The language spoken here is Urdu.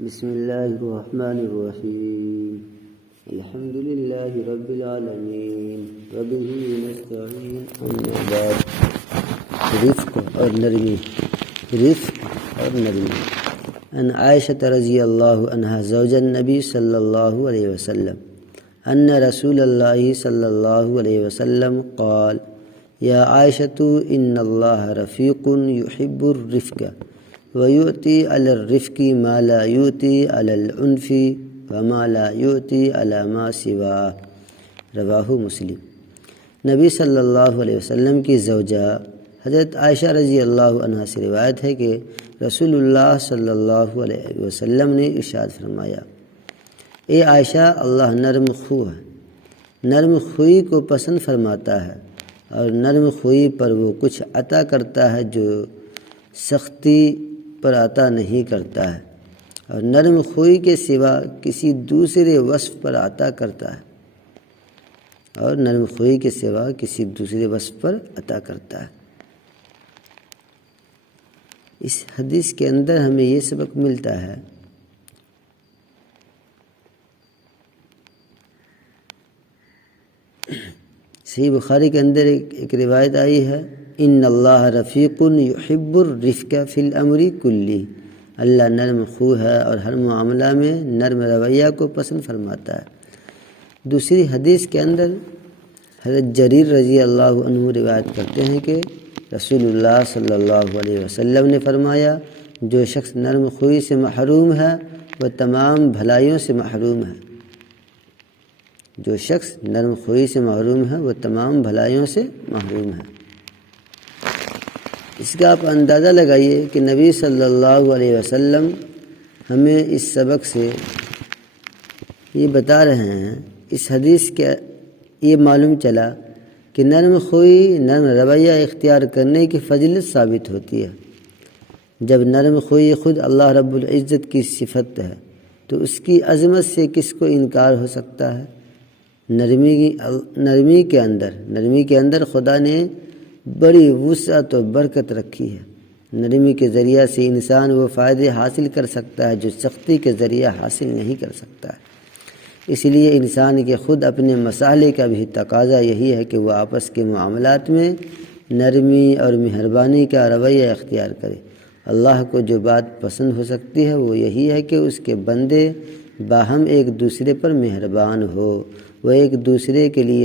بسم الله الرحمن الرحيم. الحمد لله رب العالمين وبه نستعين. أما بعد. رفق اور نرمی. عن عائشة رضی اللہ عنہا زوج النبی صلی اللہ علیہ وسلم ان رسول اللہ صلی اللہ علیہ وسلم قال یا عائشة ان اللہ رفیق يحب الرفق ويؤتي على الرفق ما لا يؤتي على العنف وما لا يؤتي على ما سواه. رواہ مسلم. نبی صلی اللہ علیہ وسلم کی زوجہ حضرت عائشہ رضی اللہ عنہا سے روایت ہے کہ رسول اللہ صلی اللہ علیہ وسلم نے ارشاد فرمایا، اے عائشہ، اللہ نرم خو ہے، نرم خوئی کو پسند فرماتا ہے اور نرم خوئی پر وہ کچھ عطا کرتا ہے جو سختی پر عطا نہیں کرتا ہے، اور نرم خوئی کے سوا کسی دوسرے وصف پر عطا کرتا ہے، اس حدیث کے اندر ہمیں یہ سبق ملتا ہے صحیح بخاری کے اندر ایک روایت آئی ہے، ان اللہ رفیق یحب الرفق فی الامر کلی. اللہ نرم خو ہے اور ہر معاملہ میں نرم رویہ کو پسند فرماتا ہے. دوسری حدیث کے اندر حضرت جریر رضی اللہ عنہ روایت کرتے ہیں کہ رسول اللہ صلی اللہ علیہ وسلم نے فرمایا، جو شخص نرم خوئی سے محروم ہے وہ تمام بھلائیوں سے محروم ہے. اس کا آپ اندازہ لگائیے کہ نبی صلی اللہ علیہ وسلم ہمیں اس سبق سے یہ بتا رہے ہیں، اس حدیث کے یہ معلوم چلا کہ نرم خوئی، نرم رویہ اختیار کرنے کی فضیلت ثابت ہوتی ہے. جب نرم خوئی خود اللہ رب العزت کی صفت ہے تو اس کی عظمت سے کس کو انکار ہو سکتا ہے؟ نرمی کے اندر خدا نے بڑی وسعت و برکت رکھی ہے. نرمی کے ذریعہ سے انسان وہ فائدے حاصل کر سکتا ہے جو سختی کے ذریعہ حاصل نہیں کر سکتا ہے. اس لیے انسان کے خود اپنے مصالحے کا بھی تقاضا یہی ہے کہ وہ آپس کے معاملات میں نرمی اور مہربانی کا رویہ اختیار کرے. اللہ کو جو بات پسند ہو سکتی ہے وہ یہی ہے کہ اس کے بندے باہم ایک دوسرے پر مہربان ہو، وہ ایک دوسرے کے لیے